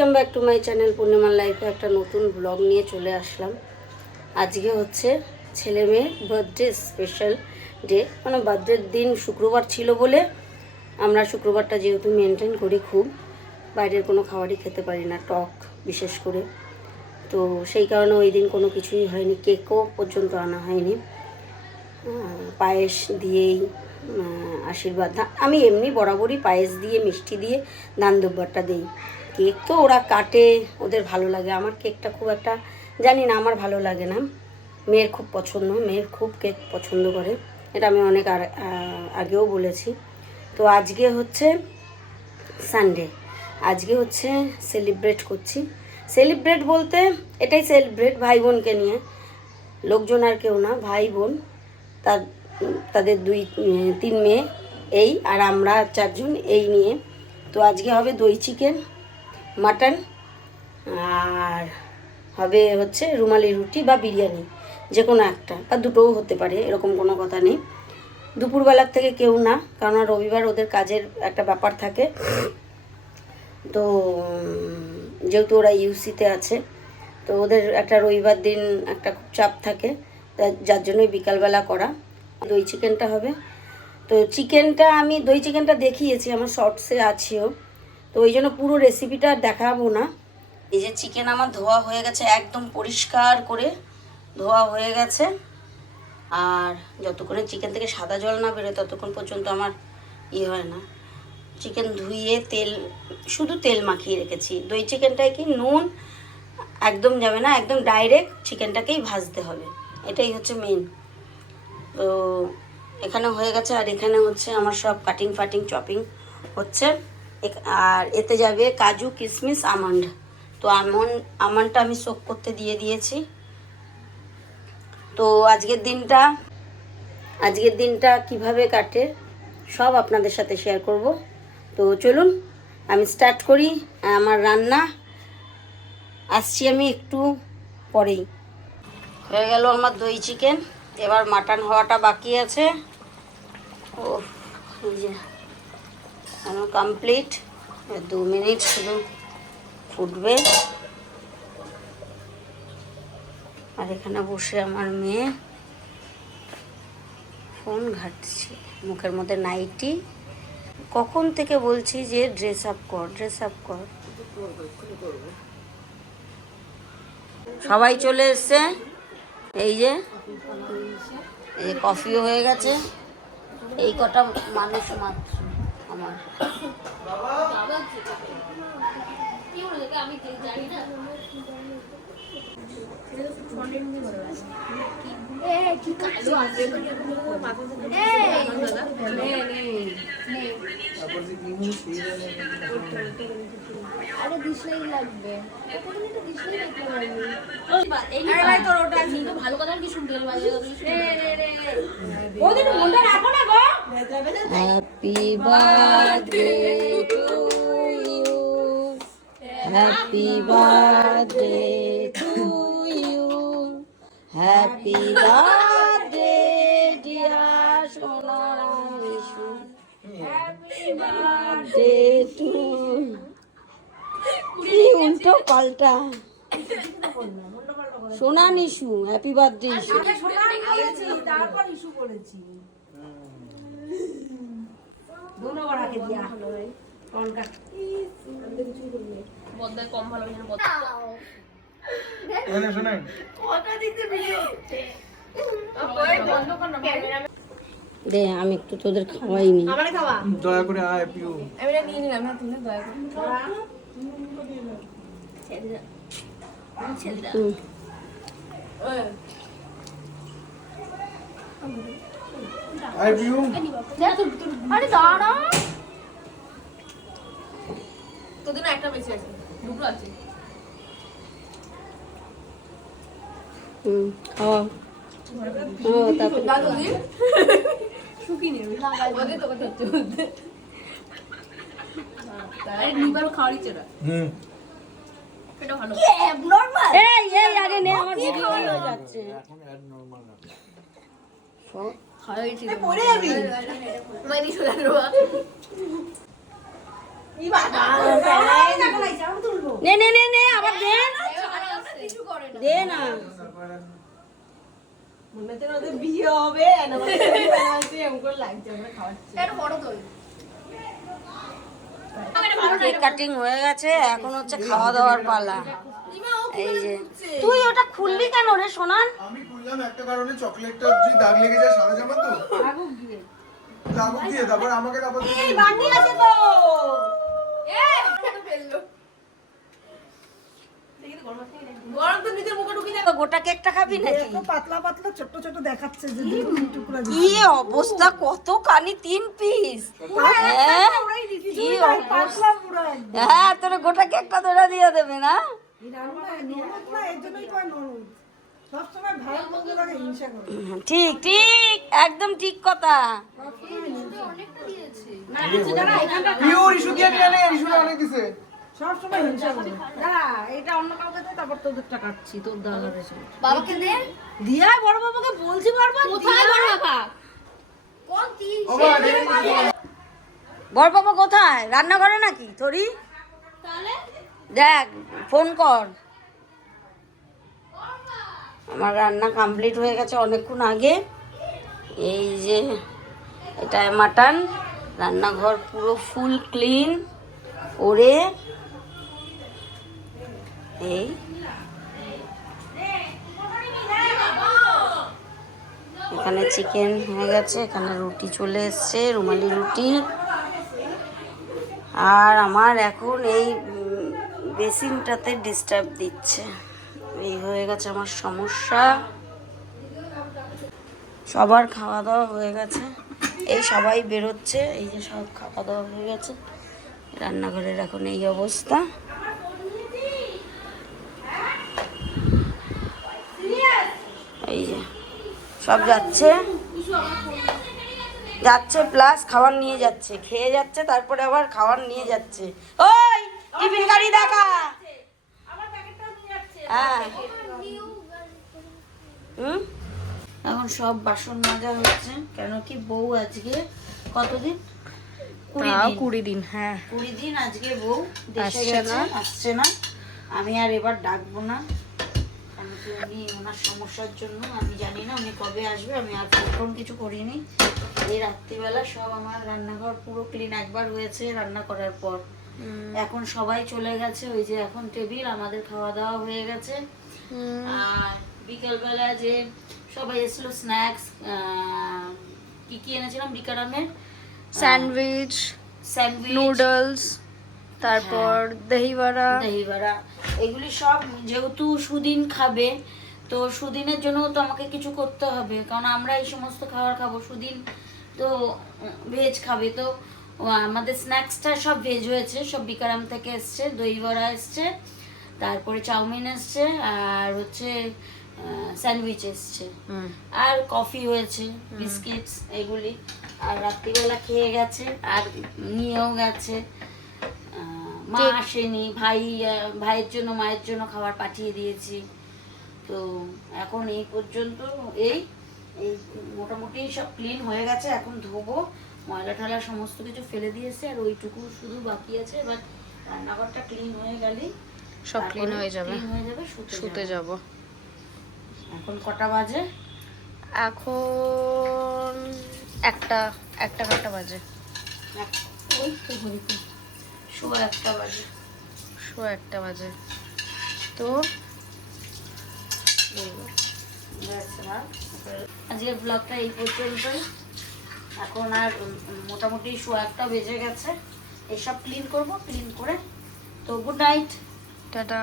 Welcome back to my channel পূর্ণিমার লাইফে একটা নতুন ব্লগ নিয়ে চলে আসলাম। আজকে হচ্ছে ছেলে মেয়ের বার্থডে স্পেশাল ডে, মানে বার্থডের দিন শুক্রবার ছিল বলে আমরা শুক্রবারটা যেহেতু মেনটেন করি, খুব বাইরের কোনো খাবারই খেতে পারি না, টক বিশেষ করে। তো সেই কারণে ওই দিন কোনো কিছুই হয়নি, কেকও পর্যন্ত আনা হয়নি। পায়েস দিয়েই আশীর্বাদ, আমি এমনি বরাবরই পায়েস দিয়ে মিষ্টি দিয়ে দান দুব্বারটা দিই। কেক তো ওরা কাটে, ওদের ভালো লাগে। আমার কেকটা খুব একটা জানি না, আমার ভালো লাগে না। মেয়ের খুব পছন্দ, মেয়ের খুব কেক পছন্দ করে, এটা আমি অনেক আগেও বলেছি। তো আজকে হচ্ছে সানডে, আজকে হচ্ছে সেলিব্রেট করছি। সেলিব্রেট বলতে এটাই সেলিব্রেট, ভাই বোনকে নিয়ে, লোকজন আর কেউ না, ভাই বোন, তাদের তিন মেয়ে এই, আর আমরা চারজন এই নিয়ে। তো আজকে হবে দই চিকেন, মাটন, আর হবে হচ্ছে রুমালি রুটি বা বিরিয়ানি, যে কোনো একটা বা দুটোও হতে পারে, এরকম কোনো কথা নেই। দুপুরবেলার থেকে কেউ না, কারণ রবিবার ওদের কাজের একটা ব্যাপার থাকে। তো যেহেতু ওরা ইউসিতে আছে, তো ওদের একটা রবিবার দিন একটা খুব চাপ থাকে, যার জন্যই বিকালবেলা করা। দই চিকেনটা হবে। তো চিকেনটা আমি দই চিকেনটা দেখিয়েছি, আমার শর্টসে আছেও, তো ওই জন্য পুরো রেসিপিটা দেখাবো না। এই যে চিকেন আমার ধোয়া হয়ে গেছে, একদম পরিষ্কার করে ধোয়া হয়ে গেছে। আর যতক্ষণে চিকেন থেকে সাদা জল না বেরোয় ততক্ষণ পর্যন্ত আমার হয় না। চিকেন ধুয়ে শুধু তেল মাখিয়ে রেখেছি। দই চিকেনটায় কি নুন একদম যাবে না, একদম ডাইরেক্ট চিকেনটাকেই ভাজতে হবে, এটাই হচ্ছে মেন। তো এখানে হয়ে গেছে, আর এখানে হচ্ছে আমার সব কাটিং ফাটিং চপিং হচ্ছে। আর এতে যাবে কাজু, কিশমিশ, আমন্ড। তো আমন্ডটা আমি সোক করতে দিয়ে দিয়েছি। তো আজকের দিনটা কিভাবে কাটে সব আপনাদের সাথে শেয়ার করব। তো চলুন আমি স্টার্ট করি আমার রান্না। আসছি আমি একটু পরেই। হয়ে গেল আমার দই চিকেন, এবার মাটন হওয়াটা বাকি আছে। ও এই যে আমার কমপ্লিট, 2 মিনিট শুধু ফুটবে। আর এখানে বসে আমার মেয়ে ফোন ঘাঁটছে, মুখের মধ্যে নাইটি। কখন থেকে বলছি যে ড্রেস আপ কর, ড্রেস আপ কর। সবাই চলে এসছে, এই যে কফিও হয়ে গেছে। এই কটা মানুষ মাত্র আমার। আরে দিশলাই লাগবে, ভালো কথা কি শুনতে happy birthday to you, happy birthday to you, happy birthday dear সোনা নিশু, হ্যাপি বার্থডে টু। কি উল্টো পাল্টা, সোনা নিশু, হ্যাপি বার্থডে ইস্যু। তারপর ইস্যু করেছি দোনো বড়াকে দিয়া কোনটা বদ্দায় কম ভালো লাগে না। এনে শুনেন কটা দিতে ভিডিও হচ্ছে বন্ধ কর না দে, আমি একটু তোদের খাওয়াইনি। আমারে খাওয়া দয়া করে আয় পিউ। আমি না নিয়ে নিলাম না, তুমি দয়া করে ছেড়ে দাও, ছেড়ে দাও। আয় পিউ, আরে দাঁড়া, তোদের না একটা বেঁচে আছে, দুটো আছে। খাওয়া তারপরে শুকিয়ে নেবে ওদের তো কথা হচ্ছে বলতে। আরে নিবার খাওয়ার ইচ্ছে না। এটা ভালো কি নরমাল। এই আগে নে, আমার ভিডিও হয়ে যাচ্ছে। এখন অ্যাড নরমাল না খাওয়াই ঠিক পরে যাবি মানে শোনা নে নে নে নে আবার দে কিছু করে না। দে না বিয়ে হবে এটা বড় দই। কেক কাটিং হয়ে গেছে, এখন হচ্ছে খাওয়া দাওয়ার পালা। এই যে তুই ওটা খুললি কেন রে সোনান? আমি খুললাম একটা কারণে, চকলেটটা যদি দাগ লেগে যায় সাদা জামা তো লাগুক দিয়ে তারপর আমাকে তারপর এই বান্ডি আছে তো। গরম তো নিজের মুখে ঢুকি তো গোটা কেকটা খাবি নাকি? পাতলা পাতলা ছোট ছোট দেখাচ্ছে যে দুই টুকরা কি অবস্থা, কত কানি 3 পিস। হ্যাঁ কি অবস্থা। পাতলা পুরো একদম। হ্যাঁ তোর গোটা কেকটা তোরা দিয়ে দেবে না? এই রান্না নরদ না, এর জন্যই কয় নরদ। সবসময় ভালো মন্দ লাগে হিংসা করে। ঠিক ঠিক একদম ঠিক কথা। অনেকটা দিয়েছে। পিওর ইস্যু দিয়ে নিয়ে নে, ইস্যুটা অনেক দিছে। সবসময় হিংসা করে। দাঁড়া, এটা অন্য কাউকে দে, তারপর তোদেরটা কাটছি, তোর দাদার এসে। বাবাকে দে। দিয়া বড় বাবাকে বলছি বারবার। কোথায় বড় বাবা? কোন তিন? ও বাবা, বড় বাবা কোথায়? রান্না করে নাকি তোরই? তাহলে দেখ ফোন কর। আমার রান্না কমপ্লিট হয়ে গেছে অনেকক্ষণ আগে। এই যে এটা মাটন, রান্নাঘর পুরো ফুল ক্লিন ওরে। এই এখানে চিকেন হয়ে গেছে, এখানে রুটি চলে এসছে, রুমালি রুটি। আর আমার এখন এই বেসিনটাতে ডিস্টার্ব দিচ্ছে, এই হয়ে গেছে আমার সমস্যা। সবার খাওয়া দাওয়া হয়ে গেছে, এই সবাই বেরোচ্ছে, এই যে সব খাওয়া দাওয়া হয়ে গেছে। রান্নাঘরের এখন এই অবস্থা। এই যে সব যাচ্ছে প্লাস খাবার নিয়ে যাচ্ছে, খেয়ে যাচ্ছে, তারপরে আবার খাবার নিয়ে যাচ্ছে। ওই টিফিন গাড়ি দেখা। হ্যাঁ এখন সব বাসন মাজা হচ্ছে, কেন কি বউ আজকে কতদিন, 20 দিন। হ্যাঁ 20 দিন আজকে বউ দেশে গেছে, আসছে না। আমি আর এবার ডাকবো না, কারণ কি উনি ওনার সমস্যার জন্য, আমি জানি না উনি কবে আসবে। আমি আর ফোন কিছু করিনি। এই রাত্রিবেলা সব আমার রান্নাঘর পুরো ক্লিন একবার হয়েছে রান্না করার পর। এখন সবাই চলে গেছে, ওই যে এখন টেবিল, আমাদের খাওয়া দাওয়া হয়ে গেছে। আর বিকেলবেলা যে সবাই এসেছিল স্ন্যাক্স, কি কি এনেছিলাম বিকারামের, স্যান্ডউইচ, নুডলস, তারপর দহি বড়া, এগুলি সব যেহেতু সুদিন খাবে, তো সুদিনের জন্য তো আমাকে কিছু করতে হবে, কারণ আমরা এই সমস্ত খাবার খাবো। সুদিন তো ভেজ খাবে, তো আমাদের স্ন্যাক্সটা সব ভেজ হয়েছে, সব বিকারাম থেকে এসছে। দই বড়া এসছে, তারপরে চাউমিন এসছে, আর হচ্ছে স্যান্ডউইচ এসছে, আর কফি হয়েছে, বিস্কিটস এগুলি। আর রাত্রিবেলা খেয়ে গেছে, আর নিয়েও গেছে। মা আসেনি, ভাইয়ের জন্য মায়ের জন্য খাবার পাঠিয়ে দিয়েছি। তো এখন এই পর্যন্ত এই মোটামুটি সব ক্লিন হয়ে গেছে। এখন ধোবো, ময়লা ঠয়লা সমস্ত কিছু ফেলে দিয়েছে, আর ওইটুকু শুধু বাকি আছে। এবার রান্নাঘরটা ক্লিন হয়ে গেলেই সব ক্লিন হয়ে যাবে, শুতে যাব। এখন কটা বাজে? এখন একটা বাজে, ওই তো ঘড়িতে শোয়া 1টা বাজে। একটা বাজে। তো আজকের ব্লগটা এই পর্যন্তই। এখন আর মোটামুটি শোয়া 1টা বেজে গেছে। এসব ক্লিন করব, ক্লিন করে তো গুড নাইট, টাটা।